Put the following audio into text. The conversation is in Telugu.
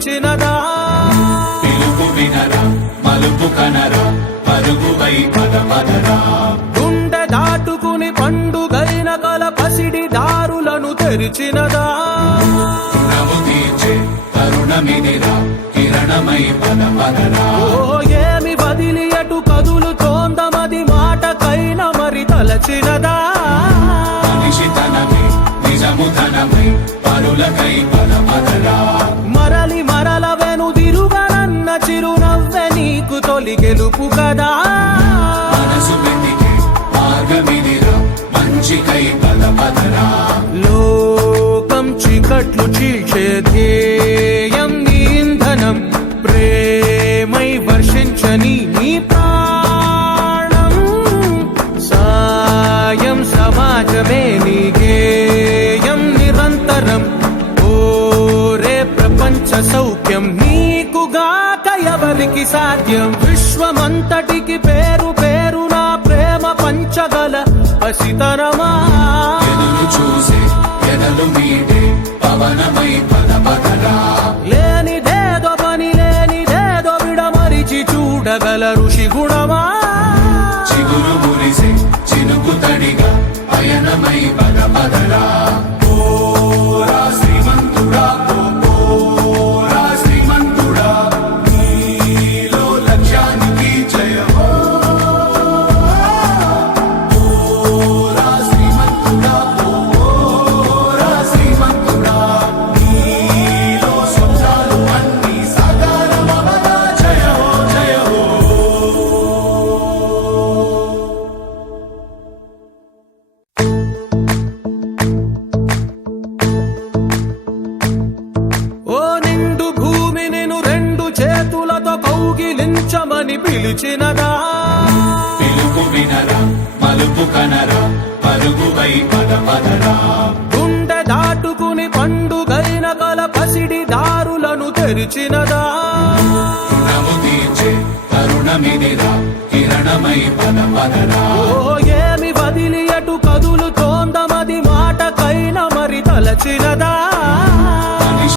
పిలిచినదా పిలుపు వినరా మలుపు కనరా పరుగువై పదపదరా గుండె దాటుకుని పండుగైన కల పసిడి దారులను తెరిచినదా రుణము తీర్చే తరుణమిదిరా కిరణమై పదపదరా ఓ ఏమి వదిలి అటు కదులుతోందమది మాటకైన మరి తలచినదా మనిషితనమై నిజముతనమై పరులకై పదపదరా మరలి మరల వెనుదిరుగనన్న చిరునవ్వె నీకు తొలి గెలుపు కదా మనసు వెతికే మార్గమిదిరా మంచికై పదపదరా లోకం చీకట్లు చీల్చే ధ్యేయం నీ ఇంధనం ప్రేమై వర్షించని నీ ప్రాణం సాయం సమాజమే నీ గేయం నిరంతరం ఓరే ప్రపంచ సౌఖ్యం నీకుగాక ఎవరికి సాధ్యం విశ్వమంతటికి పేరు పేరు నా ప్రేమ పంచగల పసితనమా ఎదురు చూసే ఎదలు మీటే పవనమై పదపదరా లేనిదేదో పని లేనిదేదో విడమరిచి చూడగల ఋషి గుణమా చిగురు మురిసే చినుకు తడిగా పయనమై పదపదరా ఓరా శ్రీమంతుడా ఓరా శ్రీమంతుడా నీలో లక్ష్యానికి జయమో ఓరా శ్రీమంతుడా ఓరా శ్రీమంతుడా నీలో స్వప్నాలు అన్నీ సాకారమవగా జయమో జయమో ఓ నిండు భూమి నిన్ను రెండు చేతులతో కౌగిలించమని పిలిచినదా పిలుపు వినరా మలుపు కనరా పరుగువై పదపదరా గుండె దాటుకుని పండుగైన కల పసిడి దారులను తెరిచినదా రుణము తీర్చే తరుణమిదిరా కిరణమై పదపదరా ఓ ఏమి వదిలి అటు కదులుతోందమది మాటకైన మరి తలచినదా